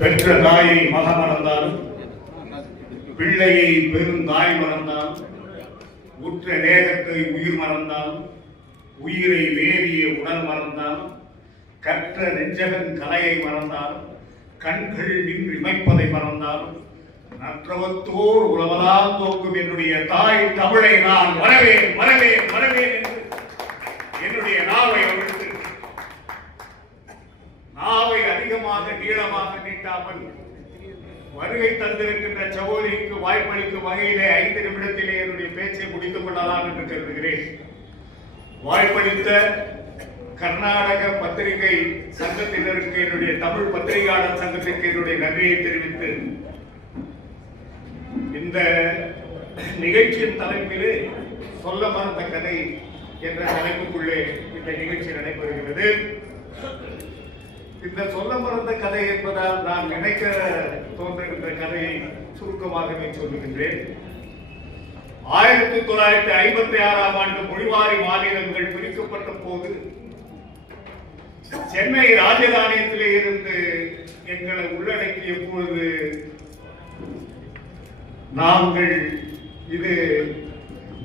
பெற்ற தாயை மக மறந்தாலும், பிள்ளையை பெருந்தாய் மறந்தாலும், உற்ற நேகத்தை உயிர் மறந்தாலும், உயிரை வேறிய உடல் மறந்தாலும், கற்ற நெஞ்சகன் கலையை மறந்தாலும், கண்கள் நின்று இமைப்பதை மறந்தாலும், நற்றவத்தோர் உலகலாம் தோக்கும் என்னுடைய தாய் தமிழை நான் வரவேன் வரவேன் வரவேன் என்று என்னுடைய நாவை அவிழ்த்து, நாவை அதிகமாக நீளமாக நீட்டாமல் வருகை தந்திருக்கின்ற சகோதரிக்கு வாய்ப்பளிக்கும் வகையிலே 5 நிமிடத்திலே என்னுடைய பேச்சை முடித்துக் கொள்ளலாம் என்று கருதுகிறேன். வாய்ப்பளித்த கர்நாடக பத்திரிகை சங்கத்தினருக்கு, என்னுடைய தமிழ் பத்திரிகையாளர் சங்கத்திற்கு என்னுடைய நன்றியை தெரிவித்து, இந்த நிகழ்ச்சியின் தலைப்பிலே சொல்ல மறந்த கதை என்ற தலைப்புக்குள்ளே இந்த நிகழ்ச்சி நடைபெறுகிறது. இந்த சொல்ல மறந்த கதை என்பதால் நான் நினைக்க தோன்றுகின்ற கதையை சுருக்கமாகவே சொல்லுகின்றேன். 1956ஆம் ஆண்டு மொழிவாரி மாநிலங்கள் பிரிக்கப்பட்ட போது சென்னை ராஜதானியத்திலே இருந்து எங்களை உள்ளடக்கிய போது நாங்கள் இது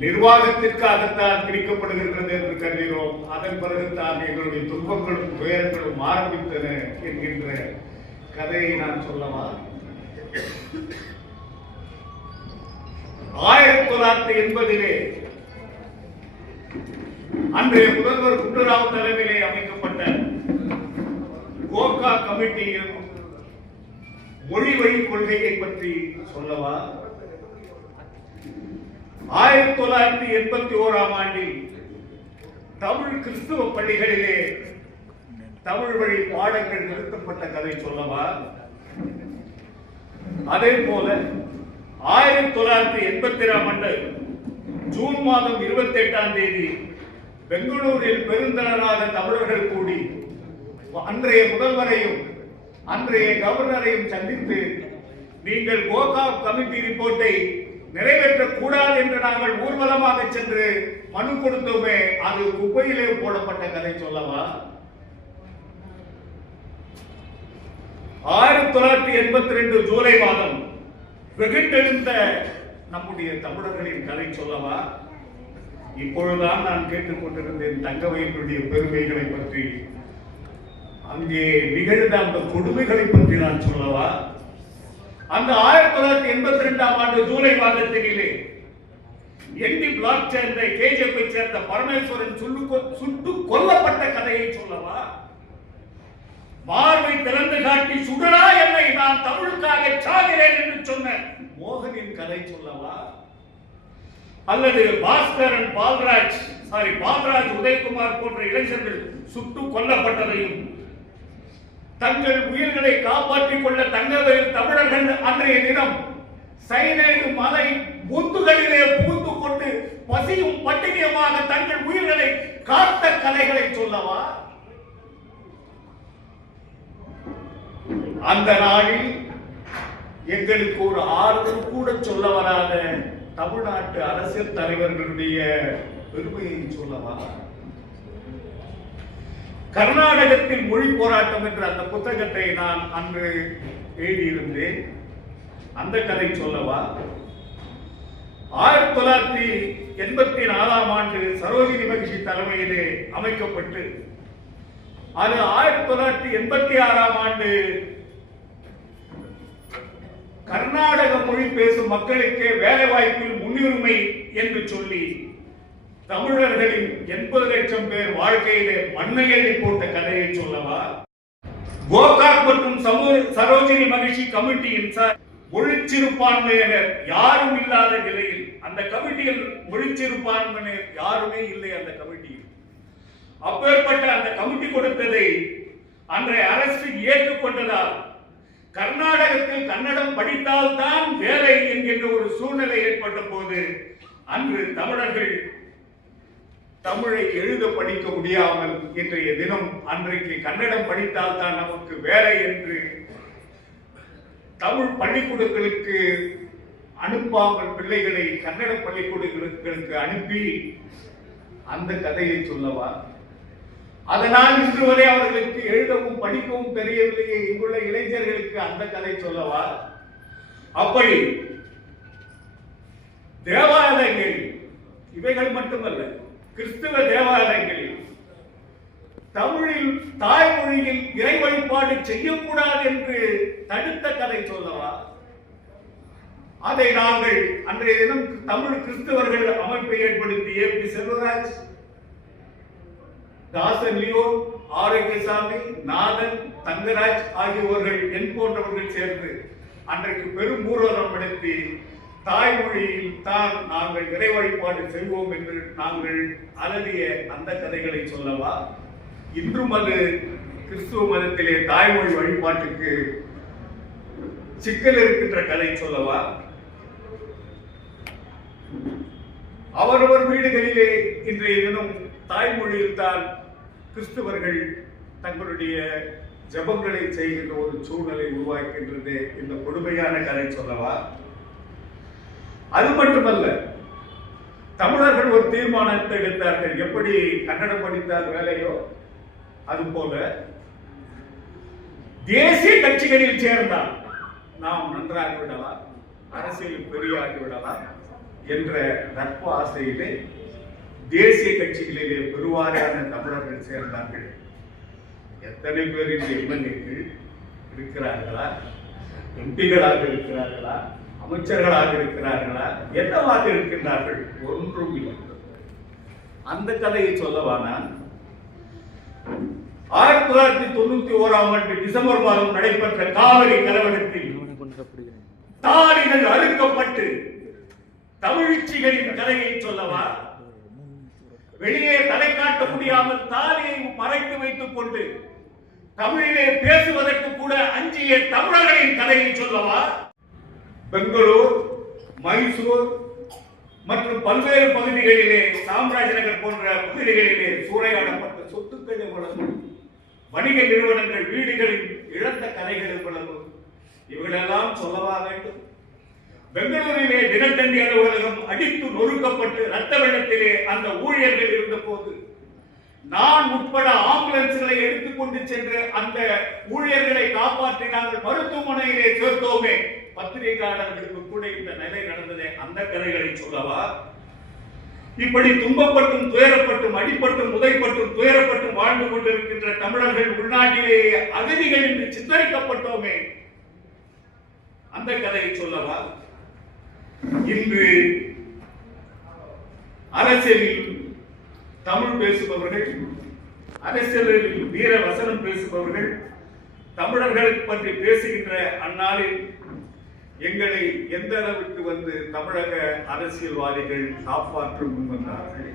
நிர்வாகத்திற்காகத்தான் பிரிக்கப்படுகின்றது என்று கருதினோம். அதன் பிறகுதான் எங்களுடைய துன்பங்களும் துயரங்களும் ஆரம்பித்தன என்கின்ற கதையை நான் சொல்லவா? 1980 அன்றைய முதல்வர் குண்டுராவ் தலைமையிலே அமைக்கப்பட்ட கோகா கமிட்டியின் மொழி வழி கொள்கையை பற்றி சொல்லவா? 1981ஆம் ஆண்டில் தமிழ் கிறிஸ்துவ பள்ளிகளிலே தமிழ் வழி பாடங்கள் நிறுத்தப்பட்ட கதை சொல்லவா? அதே போல 1982ஆம் ஆண்டு ஜூன் மாதம் 28ஆம் தேதி பெங்களூரில் பெருந்திரளாக தமிழர்கள் கூடி அன்றைய முதல்வரையும் அன்றைய கவர்னரையும் சந்தித்து, நீங்கள் கோகா கமிட்டி ரிப்போர்ட்டை நிறைவேற்றக்கூடாது என்று நாங்கள் ஊர்வலமாக சென்று மனு கொடுத்தோமே, அது குப்பையிலே போடப்பட்ட கதை சொல்லவா? 1982 ஜூலை மாதம் வெகுண்டெழுந்த நம்முடைய தமிழர்களின் கதை சொல்லவா? இப்பொழுதுதான் நான் கேட்டுக்கொண்டிருந்தேன் தங்கவையினுடைய பெருமைகளை பற்றி. அங்கே நிகழ்ந்த அந்த கொடுமைகளை பற்றி நான் சொல்லவா? அந்த 1982ஆம் ஆண்டு ஜூலை மாதத்திலே என்டி பிளாக் சேர்ந்த கேஜிஎஃப் சேர்ந்த பரமேஸ்வரன் சுட்டு கொல்லப்பட்ட கதையை சொல்லவா? மார்பை திறந்து காட்டி சுடரா என்னை, நான் தமிழுக்காக சாகிறேன் என்று சொன்ன மோகனின் கதை சொல்லவா? அல்லது பாஸ்கரன் பால்ராஜ் உதயகுமார் போன்ற இளைஞர்கள் சுட்டு கொல்லப்பட்டதையும், தங்கள் உயிர்களை காப்பாற்றிக் கொள்ள தங்கவேல் தமிழர்கள் அன்றைய தினம் சைனைடு மலை முந்துகளிலே புகுந்து கொண்டு பசியும் பட்டினியுமாக தங்கள் உயிர்களை காத்த கதைகளை சொல்லவா? அந்த நாளில் எங்களுக்கு ஒரு ஆறுதல் கூட சொல்ல வராத தமிழ்நாட்டு அரசியல் தலைவர்களுடைய பெருமையை சொல்லவா? கர்நாடகத்தில் மொழி போராட்டம் என்ற அந்த புத்தகத்தை நான் அன்று எழுதியிருந்தேன். அந்த கதை சொல்லவா? 1984ஆம் ஆண்டு சரோஜினி மகிஷி தலைமையிலே அமைக்கப்பட்டு, அது 1986ஆம் ஆண்டு கர்நாடக மொழி பேசும் மக்களுக்கு வேலை வாய்ப்பில் முன்னுரிமை என்று சொல்லி தமிழர்களின் 80 லட்சம் பேர் வாழ்க்கையிலே மண்ணை எழுதி போட்ட கதையை சொல்லவா? கோகாக் மற்றும் சரோஜினி மகிஷி கமிட்டியின் மொழிச்சிறுபான்மையினர் யாரும் இல்லாத நிலையில், அந்த கமிட்டியில் மொழிச்சிறுபான்மையினர் யாருமே இல்லை அந்த கமிட்டியில். அப்பேற்பட்ட அந்த கமிட்டி கொடுத்ததை அன்றைய அரசு ஏற்றுக்கொண்டதால் கர்நாடகத்தில் கன்னடம் படித்தால் தான் வேலை என்கின்ற ஒரு சூழ்நிலை ஏற்பட்ட போது, அன்று தமிழர்கள் தமிழை எழுத படிக்க முடியாமல் இன்றைய தினம் அன்றைக்கு கன்னடம் படித்தால் தான் நமக்கு வேலை என்று தமிழ் பள்ளிக்கூடங்களுக்கு அனுப்பாமல் பிள்ளைகளை கன்னட பள்ளிக்கூடங்களுக்கு அனுப்பி அந்த கதையை சொல்லவா? அதனால் இன்று வரை அவர்களுக்கு எழுதவும் படிக்கவும் தெரியவில்லையே. இங்குள்ள இளைஞர்களுக்கு அந்த கதை சொல்லவா? அப்படி தேவாலயங்களில், இவைகள் மட்டுமல்ல, கிறிஸ்துவ தேவாலயங்களில் தமிழில் தாய்மொழியில் இறை வழிபாடு செய்யக்கூடாது என்று தடுத்த கதை சொல்லவா? அதை நாங்கள் அன்றைய தினம் தமிழ் கிறிஸ்தவர்கள் அமைப்பை ஏற்படுத்தி ஏ.பி. செல்வராஜ், தாசன் லியோ, ஆரோக்கியசாமி, நாதன், தங்கராஜ் ஆகியோர்கள் என் போன்றவர்கள் சேர்ந்து அன்றைக்கு பெரும் ஊர்வலம் நடத்தி தாய்மொழியில் தான் நாங்கள் இறை வழிபாடு செய்வோம் என்று நாங்கள் அலறிய அந்த கதைகளை சொல்லவா? இன்றும் அது கிறிஸ்துவ மதத்திலே தாய்மொழி வழிபாட்டுக்கு சிக்கல் இருக்கின்ற கதை சொல்லவா? அவரவர் வீடுகளிலே இன்றைய தினம் தாய்மொழியில் தான் கிறிஸ்தவர்கள் தங்களுடைய ஜபங்களை செய்கின்ற ஒரு சூழ்நிலை உருவாக்கின்றது. இந்த கொடுமையான கதை சொல்லவா? அது மட்டுமல்ல, தமிழர்கள் ஒரு தீர்மானத்தை எடுத்தார்கள். எப்படி கன்னடம் படித்தால் வேலையோ அதுபோல தேசிய கட்சிகளில் சேர்ந்தால் நாம் நன்றாகி விடலாம், அரசியல் பெரியாகி விடலாம் என்ற நட்பு ஆசையிலே தேசிய கட்சிகளிலே பெருவாரியான தமிழர்கள் சேர்ந்தார்கள். எத்தனை பேர் இந்த எம்எல்ஏக்கள் இருக்கிறார்களா, எம்பிகளாக இருக்கிறார்களா, அமைச்சர்களாக இருக்கிறார்களா, என்னவாக இருக்கின்றார்கள்? ஒன்றும் இல்லை. அந்த கதையை சொல்லவானா? 1991ஆம் ஆண்டு டிசம்பர் மாதம் நடைபெற்ற காவிரி கலவரத்தில் தாலிகள் அறுக்கப்பட்டு தமிழ்ச்சிகளின் கதையை சொல்லவா? வெளியே தலை காட்ட முடியாமல் தாலியை மறைத்து வைத்துக் கொண்டு தமிழிலே பேசுவதற்கு கூட அஞ்சிய தமிழர்களின் கதையை சொல்லவா? பெங்களூர், மைசூர் மற்றும் பல்வேறு பகுதிகளிலே, சாம்ராஜ் நகர் போன்ற பகுதிகளிலே சூறையாடப்பட்ட சொத்துக்கள் எவ்வளவு, வணிக நிறுவனங்கள், வீடுகளில் இழந்த கதைகள் எவ்வளவு, இவர்களெல்லாம் சொல்லவா வேண்டும்? பெங்களூரிலே தினத்தந்தி அலுவலகம் அடித்து நொறுக்கப்பட்டு ரத்த வெள்ளத்திலே அந்த ஊழியர்கள் இருந்த போது நான் உட்பட ஆம்புலன்ஸ்களை எடுத்துக்கொண்டு சென்று அந்த ஊழியர்களை காப்பாற்றி நாங்கள் மருத்துவமனையிலே சேர்த்தோமே, பத்திரிகையாளர்களுக்கு கூட இந்த நிலை நடந்ததே. அந்த கதைகளை சொல்லவா? இப்படி துன்பப்பட்டும் துயரப்பட்டும் அடிப்பட்டும் உதைப்பட்டும் துயரப்பட்டும் வாழ்ந்து கொண்டிருக்கின்ற தமிழர்கள் உள்நாட்டிலேயே அகதிகள் என்று சித்தரிக்கப்பட்டோமே, அந்த கதையை சொல்லவா? இன்று அரசியலில் தமிழ் பேசுபவர்கள், அரசியலில் வீர வசனம் பேசுபவர்கள் தமிழர்கள் பற்றி பேசுகின்ற அந்நாளில் எங்களை எந்த அளவுக்கு வந்து தமிழக அரசியல்வாதிகள் காப்பாற்ற முன்வந்தார்கள்,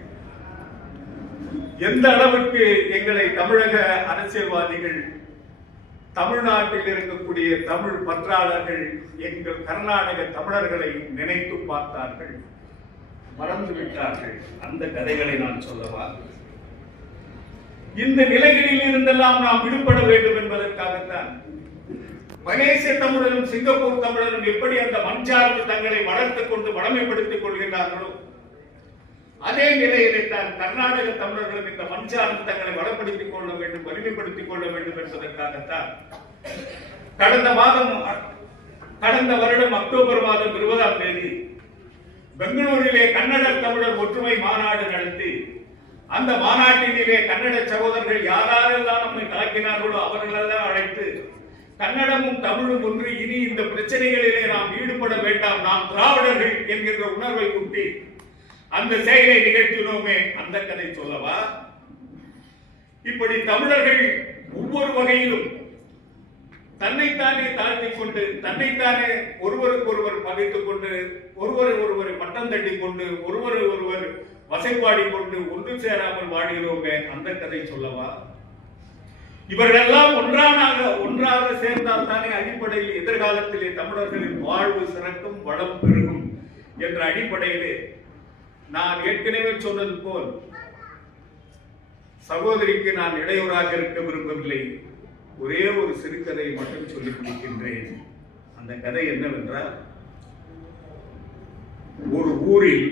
எந்த அளவுக்கு எங்களை தமிழக அரசியல்வாதிகள், தமிழ்நாட்டில் இருக்கக்கூடிய தமிழ் பற்றாளர்கள் எங்கள் கர்நாடக தமிழர்களை நினைத்து பார்த்தார்கள், மறந்து விட்டார்கள். அந்த கதைகளை நான் சொல்லவா? இந்த நிலைகளில் இருந்தெல்லாம் நாம் விடுபட வேண்டும் என்பதற்காகத்தான் மலேசிய தமிழரும் சிங்கப்பூர் தமிழரும் எப்படி அந்த மஞ்சார்ந்து தங்களை வளர்த்துக் கொண்டு வளமைப்படுத்திக் கொள்கின்றார்களோ, அதே நிலையிலே தான் கர்நாடக தமிழர்களும் இந்த மஞ்சார்ந்து தங்களை வளப்படுத்திக் கொள்ள வேண்டும், வலிமைப்படுத்திக் கொள்ள வேண்டும் என்பதற்காகத்தான் கடந்த வருடம் அக்டோபர் மாதம் 20ஆம் தேதி பெங்களூரிலே கன்னட தமிழர் ஒற்றுமை மாநாடு நடத்தி அந்த மாநாட்டினிலே கன்னட சகோதரர்கள் யாரெல்லாம் நம்மை தாக்கினார்களோ அவர்களெல்லாம் அழைத்து கன்னடமும் தமிழும் ஒன்று, இனி இந்த பிரச்சனைகளிலே நாம் ஈடுபட வேண்டாம், நாம் திராவிடர்கள் என்கின்ற உணர்வை ஊட்டி அந்த செயலை நிகழ்த்தினோமே, அந்த கதை சொல்லவா? இப்படி தமிழர்கள் ஒவ்வொரு வகையிலும் தன்னைத்தானே தாழ்த்திக் கொண்டு, தன்னைத்தானே ஒருவருக்கு ஒருவர் பகைத்துக் கொண்டு, ஒருவரை ஒருவரை மட்டம் தட்டி கொண்டு, ஒருவரை ஒருவர் வசைப்பாடி கொண்டு ஒன்று சேராமல் வாழ்கிறோமே, அந்த கதை சொல்லவா? இவர்களெல்லாம் ஒன்றாக சேர்ந்தால் தானே அடிப்படையில் எதிர்காலத்திலே தமிழர்களின் வாழ்வு சிறக்கும், வளம் பெருகும் என்ற அடிப்படையிலே நான் ஏற்கனவே சொன்னது போல் சகோதரிக்கு நான் இடையூறாக இருக்க விரும்பவில்லை. ஒரே ஒரு சிறுகதையை மட்டும் சொல்லிக் கொடுக்கின்றேன். அந்த கதை என்னவென்றால், ஒரு ஊரில்